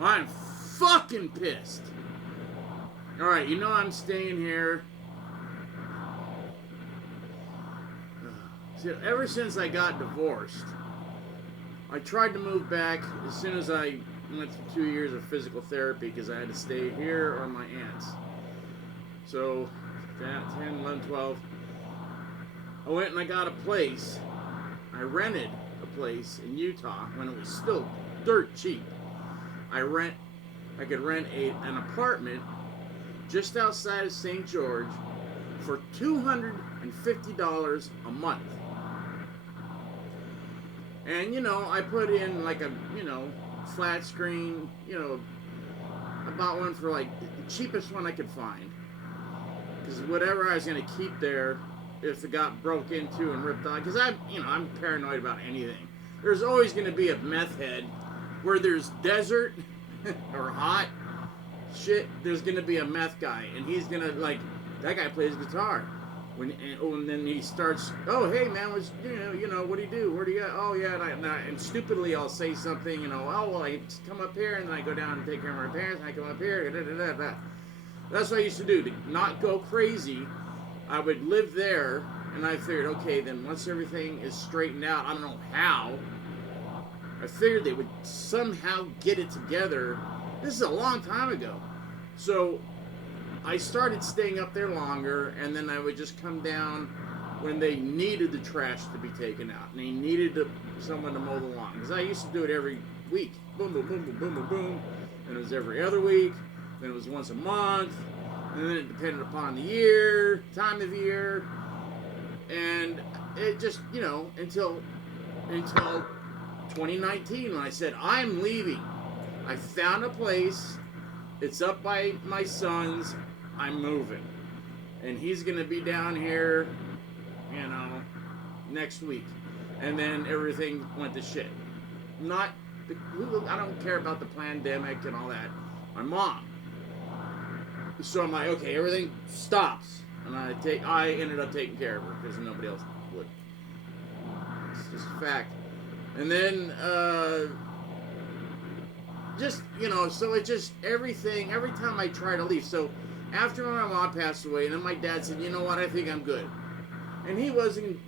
I'm fucking pissed. Alright, you know I'm staying here. See, ever since I got divorced, I tried to move back as soon as I went through 2 years of physical therapy because I had to stay here or my aunt's. So, 10, 11, 12. I went and I got a place. I rented a place in Utah when it was still dirt cheap. I could rent an apartment just outside of St. George for $250 a month. And, you know, I put in like a, flat screen, I bought one for like the cheapest one I could find. Because whatever I was going to keep there, if it got broke into and ripped off, because I'm paranoid about anything. There's always going to be a meth head where there's desert or hot shit. There's going to be a meth guy, and he's going to, like, that guy plays guitar. And then he starts, oh, hey, man, what do you do? Where do you go? Oh, yeah, and stupidly I'll say something, oh, well, I come up here, and then I go down and take care of my parents, and I come up here, That's what I used to do, to not go crazy. I would live there, and I figured, okay, then once everything is straightened out, I don't know how, I figured they would somehow get it together. This is a long time ago. So I started staying up there longer, and then I would just come down when they needed the trash to be taken out, and they needed someone to mow the lawn. Because I used to do it every week. Boom, boom, boom, boom, boom, boom, boom. And it was every other week. Then it was once a month. And then it depended upon the year, time of year. And it just, until 2019 when I said, I'm leaving. I found a place. It's up by my son's. I'm moving. And he's going to be down here, next week. And then everything went to shit. I don't care about the pandemic and all that. My mom. So I'm like, okay, everything stops. And I ended up taking care of her because nobody else would. It's just a fact. And then, so it just, everything, every time I try to leave. So after my mom passed away, and then my dad said, you know what, I think I'm good. And he wasn't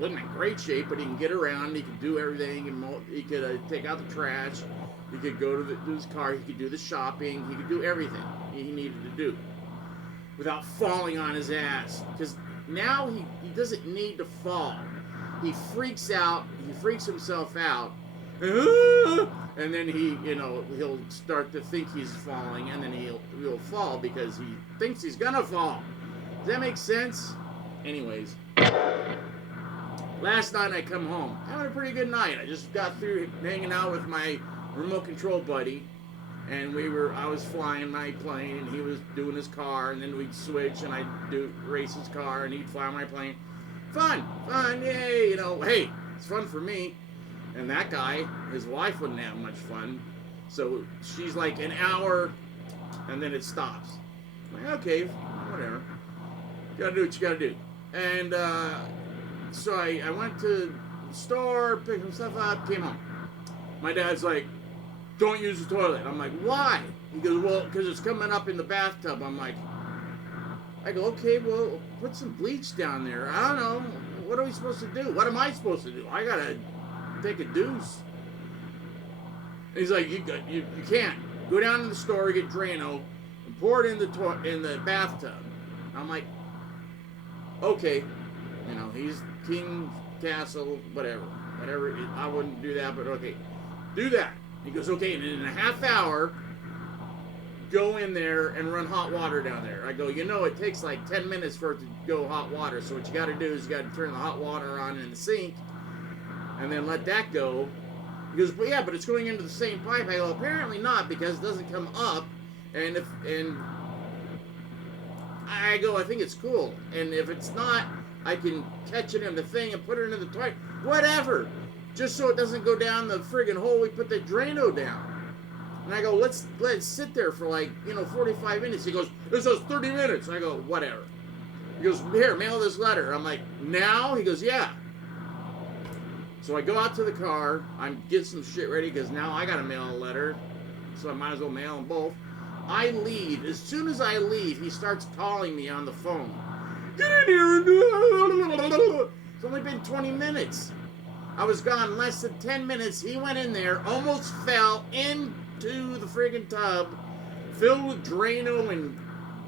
in great shape, but he can get around, he could do everything, and he could take out the trash, he could go to his car, he could do the shopping, he could do everything he needed to do without falling on his ass. Because now he doesn't need to fall. He freaks out. He freaks himself out. And then he'll start to think he's falling, and then he'll fall because he thinks he's gonna fall. Does that make sense? Anyways, last night I come home, having a pretty good night. I just got through hanging out with my remote control buddy, and I was flying my plane, and he was doing his car, and then we'd switch, and I'd race his car, and he'd fly my plane. Fun, yay! Hey, it's fun for me. And that guy, his wife wouldn't have much fun. So she's like an hour, and then it stops. I'm like, okay, whatever. You gotta do what you gotta do. And so I went to the store, picked some stuff up, came home. My dad's like, don't use the toilet. I'm like, why? He goes, well, because it's coming up in the bathtub. I go, okay, well, put some bleach down there. I don't know. What are we supposed to do? What am I supposed to do? I gotta take a deuce. He's like, you can't. Go down to the store, get Drano, and pour it in the bathtub. I'm like, okay. He's King Castle, whatever. I wouldn't do that, but okay. Do that. He goes, okay, and in a half hour, go in there and run hot water down there. I go, it takes like 10 minutes for it to go hot water, so what you got to do is you got to turn the hot water on in the sink, and then let that go. He goes, but yeah, but it's going into the same pipe. I go, apparently not, because it doesn't come up, and I go, I think it's cool, and if it's not, I can catch it in the thing and put it into the toilet, whatever, just so it doesn't go down the friggin' hole we put the Drano down. And I go, let's sit there for 45 minutes. He goes, this is 30 minutes. And I go, whatever. He goes, here, mail this letter. I'm like, now? He goes, yeah. So I go out to the car. I'm getting some shit ready because now I got to mail a letter. So I might as well mail them both. I leave. As soon as I leave, he starts calling me on the phone. Get in here and do. It's only been 20 minutes. I was gone less than 10 minutes. He went in there, almost fell into the friggin' tub, filled with Drano and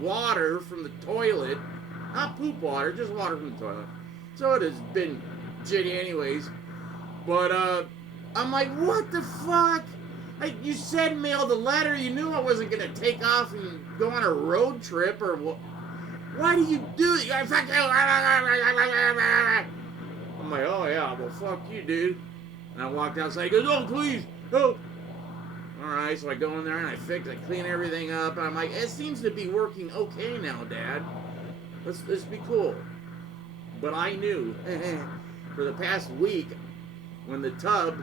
water from the toilet. Not poop water, just water from the toilet. So it has been shitty anyways. But, I'm like, what the fuck? You said mail the letter. You knew I wasn't going to take off and go on a road trip or what? Why do you do it? I'm like, oh yeah, well fuck you, dude. And I walked outside. He goes, oh please, no. Alright, so I go in there and I clean everything up. And I'm like, it seems to be working okay now, Dad. Let's be cool. But I knew for the past week when the tub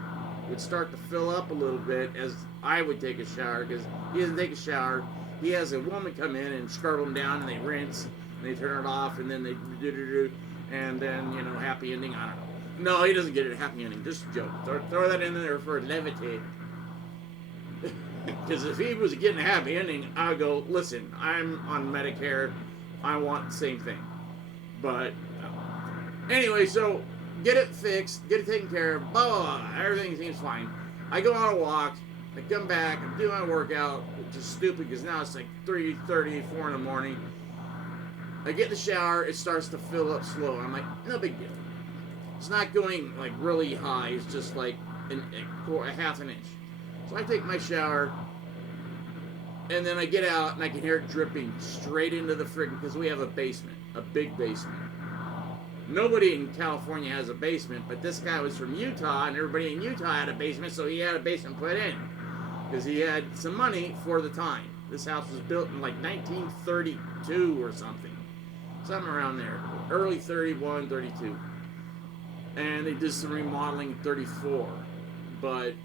would start to fill up a little bit as I would take a shower, because he doesn't take a shower. He has a woman come in and scrub them down and they rinse and they turn it off and then they do. And then, happy ending, I don't know. No, he doesn't get a happy ending, just a joke. Throw that in there for levity. Because if he was getting a happy ending, I'd go, listen, I'm on Medicare, I want the same thing. But, anyway, so, get it fixed, get it taken care of, blah, blah, blah, everything seems fine. I go on a walk, I come back, I'm doing my workout, which is stupid because now it's like 3:30, 4 in the morning. I get in the shower, it starts to fill up slow. I'm like, no big deal. It's not going like really high, it's just like a half an inch. So I take my shower, and then I get out and I can hear it dripping straight into the friggin', because we have a basement, a big basement. Nobody in California has a basement, but this guy was from Utah, and everybody in Utah had a basement, so he had a basement put in, because he had some money for the time. This house was built in like 1932 or something. Something around there. Early 31, 32. And they did some remodeling in 34. But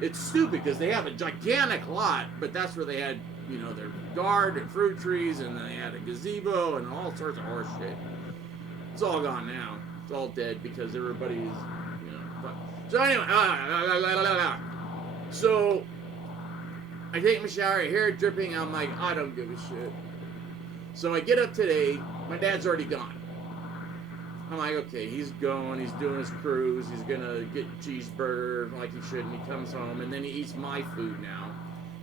it's stupid because they have a gigantic lot, but that's where they had, their garden and fruit trees, and they had a gazebo and all sorts of horse shit. It's all gone now. It's all dead because everybody's, fuck. So anyway, so I take my shower, I hear it dripping, I'm like, I don't give a shit. So I get up today, my dad's already gone. I'm like, okay, he's going, he's doing his cruise, he's gonna get cheeseburger like he should, and he comes home, and then he eats my food now,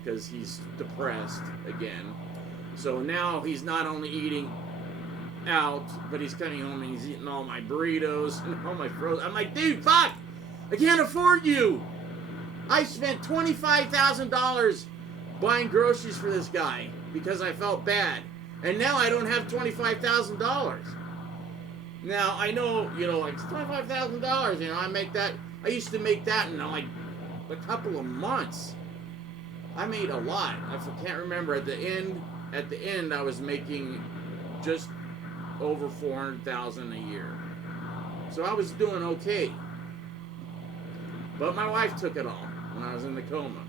because he's depressed again. So now he's not only eating out, but he's coming home and he's eating all my burritos and all my frozen. I'm like, dude, fuck! I can't afford you! I spent $25,000 buying groceries for this guy because I felt bad. And now I don't have $25,000. Now, I know, like, it's $25,000, I make that. I used to make that in, like, a couple of months. I made a lot. I can't remember. At the end, I was making just over $400,000 a year. So I was doing okay. But my wife took it all when I was in the coma.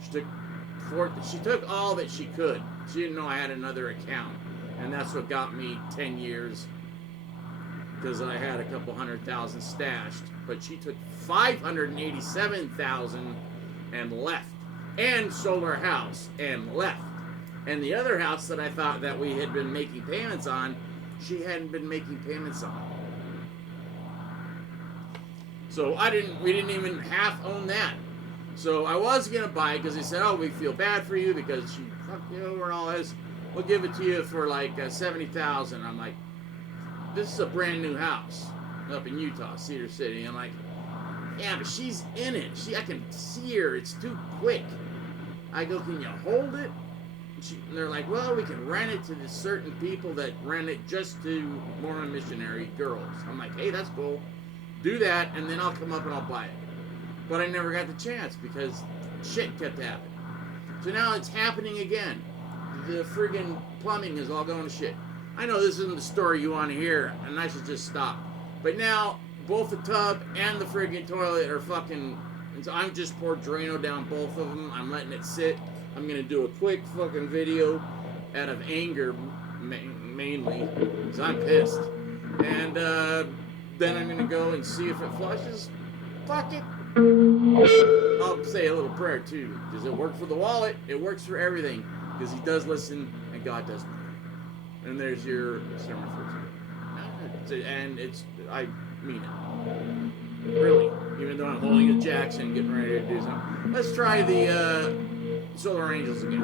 She took all that she could. She didn't know I had another account. And that's what got me 10 years. Because I had a couple $100,000 stashed. But she took $587,000 and left. And sold our house and left. And the other house that I thought that we had been making payments on, she hadn't been making payments on. So we didn't even half own that. So I was gonna buy it because they said, "Oh, we feel bad for you because she fucked you over and all this. We'll give it to you for like $70,000." I'm like, "This is a brand new house up in Utah, Cedar City." I'm like, "Yeah, but she's in it. I can see her. It's too quick." I go, "Can you hold it?" And they're like, "Well, we can rent it to the certain people that rent it just to Mormon missionary girls." I'm like, "Hey, that's cool. Do that, and then I'll come up and I'll buy it." But I never got the chance because shit kept happening. So now it's happening again. The friggin' plumbing is all going to shit. I know this isn't the story you want to hear, and I should just stop. But now, both the tub and the friggin' toilet are fucking... And so I'm just poured Drano down both of them. I'm letting it sit. I'm going to do a quick fucking video out of anger, mainly, because I'm pissed. And then I'm going to go and see if it flushes. Fuck it. I'll say a little prayer too. Does it work for the wallet? It works for everything. Because he does listen and God does pray. And there's your sermon for today. And I mean it. Really. Even though I'm holding a Jackson, getting ready to do something. Let's try the Solar Angels again.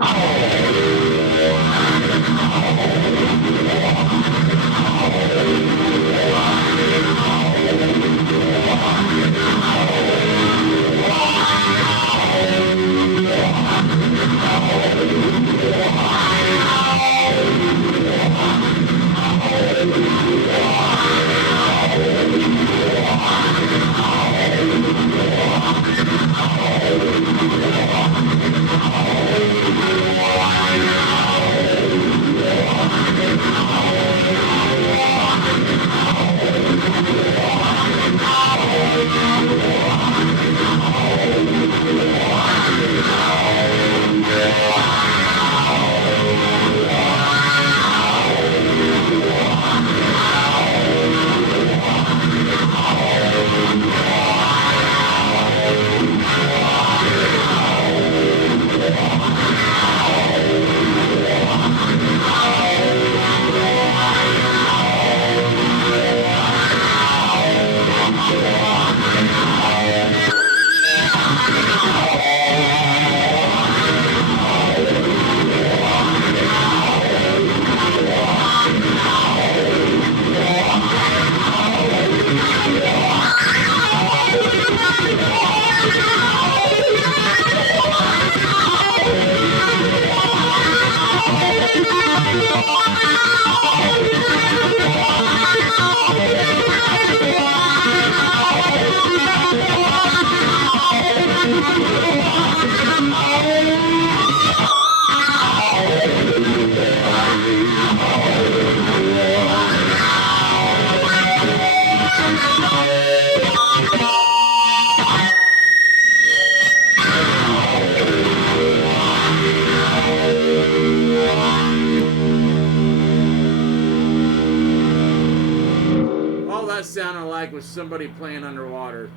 Sounded like was somebody playing underwater.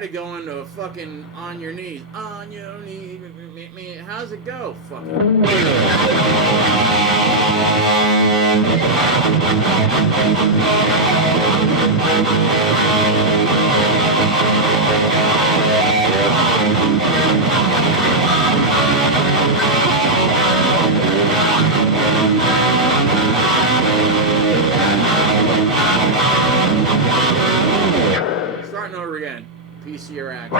started going to fucking on your knees. On your knees. How's it go? Fucking. Starting over again. PC or act.